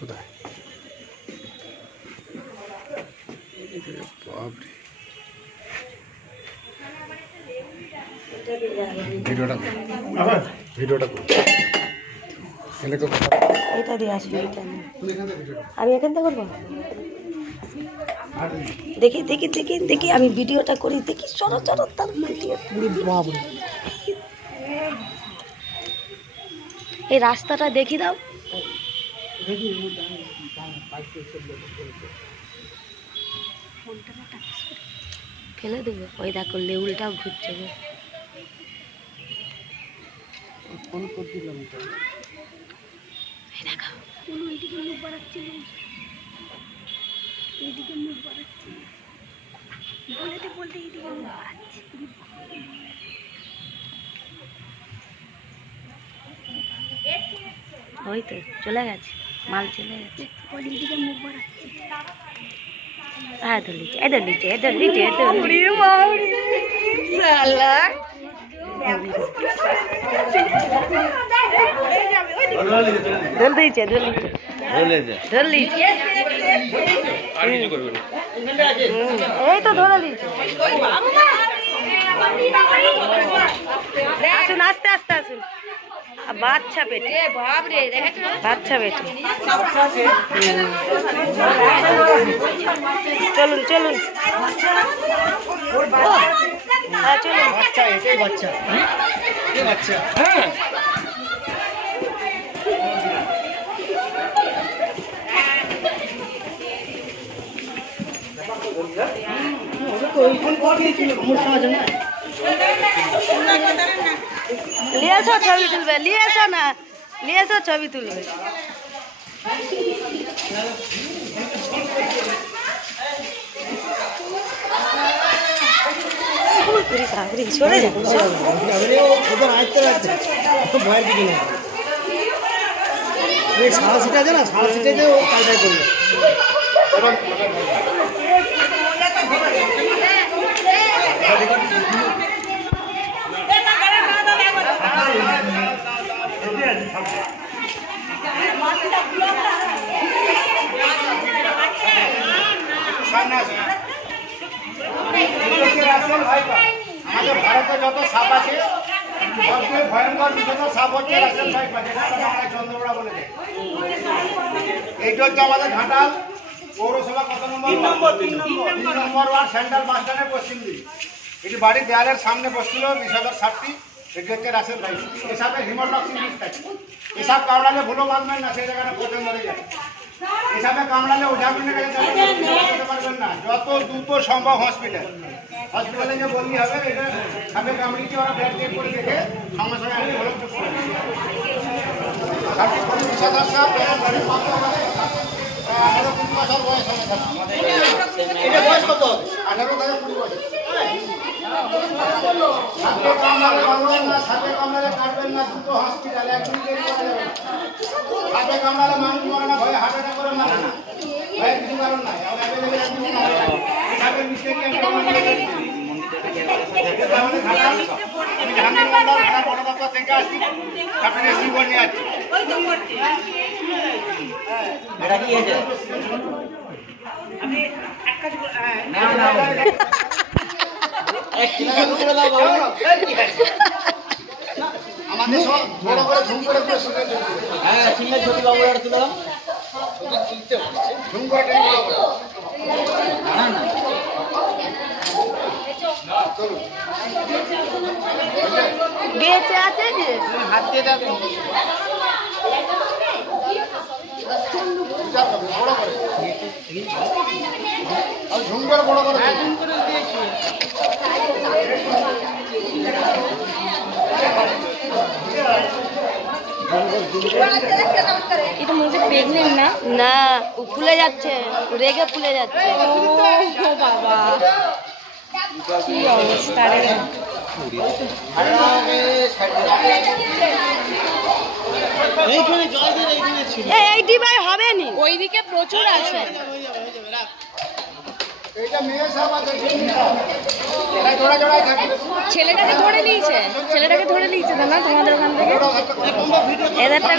কোথায়? বাপরে, ভিডিওটা এটা দিয়ে আসবি। আমি এখান থেকে করবো। দেখি দেখি দেখি দেখি আমি ভিডিওটা করি, দেখি চলো চলো তার বাবরে এই রাস্তাটা দেখি দাও। ফেলে দেবো। ওই দেখো লেউলটাও ঘুরছে গো। ফোন করে দিলাম তো। এই দেখো এইদিকে মুখ বাড়াচ্ছে, এইদিকে মুখ বাড়াচ্ছে, বলতে বলতে এইদিকে মুখ বাড়াচ্ছে। ওই তো চলে গেছে, মাল চলে গেছে। এইদিকে মুখ বাড়াচ্ছে। এদের লিচে এদের লিচে এদের লিচে এদের ধর দিয়েছে ধর লিচে ধর লিচে এই তো ধরে লিচে। আসুন আস্তে আস্তে আসুন। বাচ্চা পেটে বাচ্চা পেটে চলুন চলুন চলুন। বাচ্চা এটাই বাচ্চা বাচ্চা। হ্যাঁ নিয়ে এসো ছবি তুলবে, নিয়ে এসো না, নিয়ে এসো ছবি তুলবে। সরে যাবে সারা সিটা আছে না, সারা সিটাতে ও কালটাই করবে। আমাদের ভারতে যত সাপ আছে সবচেয়ে ভয়ঙ্কর বিষয় সাপ হচ্ছে রাসেল ভাই চন্দ্রপড়া বলে দেয়। এইটা হচ্ছে আমাদের ঘাটাল পৌরসভা কত নম্বর? 3 নম্বর ওয়ার্ড সেন্ট্রাল বাস স্ট্যান্ডের পশ্চিম দিকে। এটি বাড়ির দেয়ালের সামনে বসছিল 20,060টি। এটি হচ্ছে রাসেল ভাই। এসবে হিমোটক্সিন বিষ থাকে। এসব কামড়ালে ভুলো বাঁধবেন না, সেই জায়গাটা পচন ধরে যায়। এসবে কামড়ালে ওঝাগুলির কাছে যেতে পারবেন না। যত দ্রুত সম্ভব হসপিটালে যে বললি হবে এটা সাপে কামড়িয়েছে, ওরা ব্লাড চেক করে দেখে সঙ্গে সঙ্গে আমি ভালো চুপ করে সাপ 18-20 বছর বয়স হবে। এটা বয়স কত? 18 থেকে 20 বছর। সাপে কামড়ালে বাঁধবেন না, সাপে কামড়ালে কাটবেন না, দ্রুত হসপিটালে একদিন দেরি করা যাবে না। সাপে কামড়ালে মানুষ মরে না, ভয়ে হার্ট অ্যাটাক করে মারে না, ভয়ে কিছু কারণ নাই। আমরা অ্যাভেলেবেল একদিন সাপের মিস্টেরি আমি জাহাঙ্গীর মন্ডল থানা বন দপ্তর থেকে আসছি, সাপের রিসিভার নিয়ে আসছি। এটা কি হয়েছে? আমি এক কাজ না না আমাদের সব বড় করে ঝুম করে হ্যাঁ সিঙ্গেল ছবি বাবু আর তুলে দাও। ঝুম করে না না চলো বেঁচে আছে যে হাত দিয়ে দাও বড় করে আর ঝুম করে বড় করে ঝুম করে দিয়েছি। এটা মনে প্রেগনেন্ট না? না, ফুলে যাচ্ছে, রেগে ফুলে যাচ্ছে। ও বাবা কি অবস্থা রে। এইখানে জল দিয়ে এইখানে ছিল। এইটি ভাই হবে নি, ওইদিকে প্রচুর আছে। এইটা মেয়ে সব আছে, এটা জোড়া জোড়া থাকে। ছেলেটাকে ধরে নিয়েছে, ছেলেটাকে ধরে নিয়েছে না তোমাদের ওখান থেকে। এদেরটা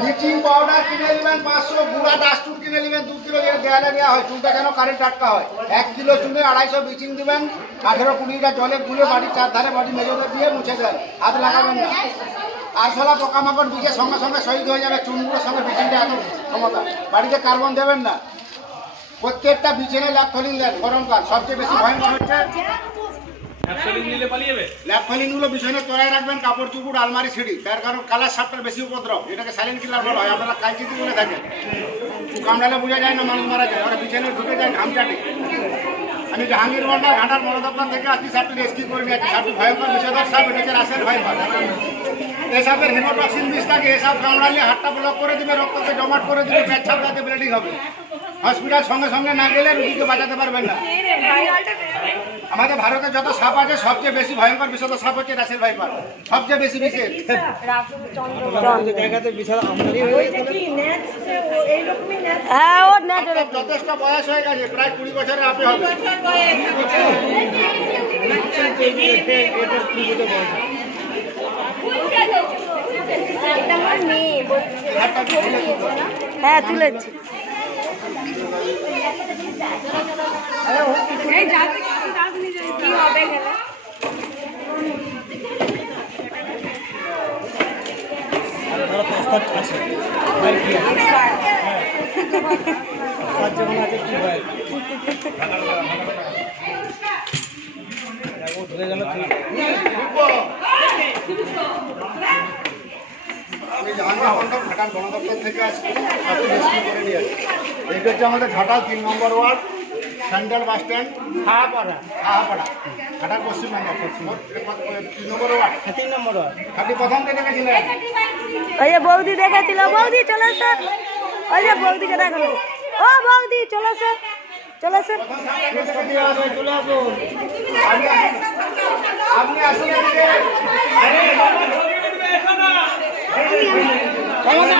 ব্লিচিং পাউডার কিনে নেবেন 500, গুঁড়া ডাস্টুন কিনে নেবেন 2 কিলো, দেয়ালে দেওয়া হয় চুলটা যেন কারেন্ট আটকা হয়। 1 কিলো চুলে 250 ব্লিচিং দিবেন, 18-20টা জলে গুলে বাড়ির চারধারে বাড়ি মেঝেতে দিয়ে মুছে দেন, হাত লাগাবেন না। আরশোলা পোকামাকড় বিজে সঙ্গে সঙ্গে শহীদ হয়ে যাবে, চুনগুলোর সঙ্গে ব্লিচিংটা এত ক্ষমতা। বাড়িতে কার্বন দেবেন না, প্রত্যেকটা বিছানায় ল্যাপথলিন দেন। গরমকাল সবচেয়ে বেশি ভয়ঙ্কর হচ্ছে ল্যাপথলিনগুলো বিছানায় তোলায় রাখবেন, কাপড় চুপড় আলমারি সিঁড়ি, তার কারণ কালার সাপটার বেশি উপদ্রব, এটাকে সাইলেন্ট কিলার বলা হয়। আপনারা কালচিতি বলে থাকেন, কামড়ালে বোঝা যায় না মানুষ মারা যায়, ওরা বিছানায় ঢুকে যায় ঘাম চাটে। আমি জাহাঙ্গীর মন্ডল ঘাটার বন দপ্তর থেকে আসছি, সাপটি রেস্কিউ করে নিয়ে আসছি। সাপটি ভয়ঙ্কর বিষধর সাপ, এটা হচ্ছে রাসেল ভাইপার। এই সাপের হিমোটক্সিন বিষ থাকে, এই সাপ কামড়ালে হাতটা ব্লক করে দিবে, রক্তকে জমাট করে দিবে, পেচ্ছাপ রাতে ব্লিডিং হবে। হসপিটাল সঙ্গে সঙ্গে না গেলে রুগীকে বাঁচাতে পারবেন না। আমাদের ভারতে যত সাপ আছে সবচেয়ে বেশি ভয়ঙ্কর বিষধর সাপ হচ্ছে রাসেল ভাইপার, সবচেয়ে বেশি বিষের। হ্যাঁ, ওর নেট যথেষ্ট বয়স হয়ে গেছে, প্রায় 20 বছরের আপনি হবে। হ্যাঁ তুলেছি। কি হবে গেলে আমি জাহাঙ্গীর মন্ডল ঘাটাল বন দপ্তর থেকে আসছি, সাপটি রেস্কিউ করে নিয়ে আসছি। এইটা হচ্ছে আমাদের ঘাটাল 3 নম্বর ward, central bus stand, Khahapara Ghatal Paschimbanga 3 নম্বর ওয়ার্ড। 3 নম্বর ওয়ার্ড আপনি প্রথম থেকে দেখেছিলেন? ওই যে বৌদি দেখেছিল, বৌদি চলে এসো, ওই যে বৌদিকে দেখো, ও বৌদি চলে এসো, চলে এসো। আপনি আসলে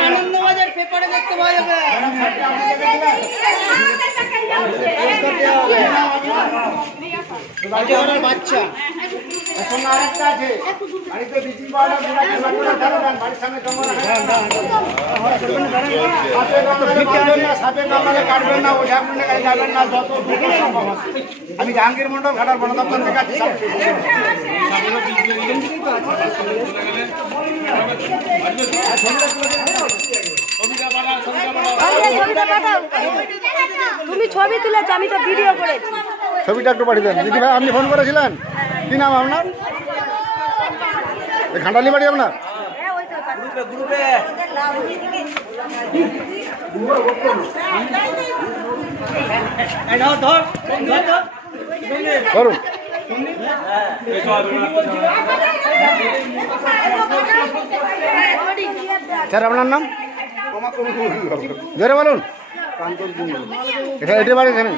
আনন্দবাজার পেপারে দেখতে পাওয়া যাবে। বাচ্চা সঙ্গে আরেকটা আছে, বাড়িতে ব্লিচিং পাউডার বাড়ির সামনে জমা সাপে কামড়ালে কাটবেন না, ওঝা গাড়ি যাবেন না, যত সম্ভব। আমি জাহাঙ্গীর মন্ডল ঘাটাল বন দপ্তর থেকে আছি। তুমি ছবি তুলেছো, আমি তো ভিডিও করেছি। ছবিটা একটু পাঠিয়ে দেন দিদি ভাই। আপনি ফোন করেছিলেন, কি নাম আপনার? ঘাটালি বাড়ি আপনার? করুন স্যার আপনার নাম জোরে বলুন। এটা বাড়ি এখানে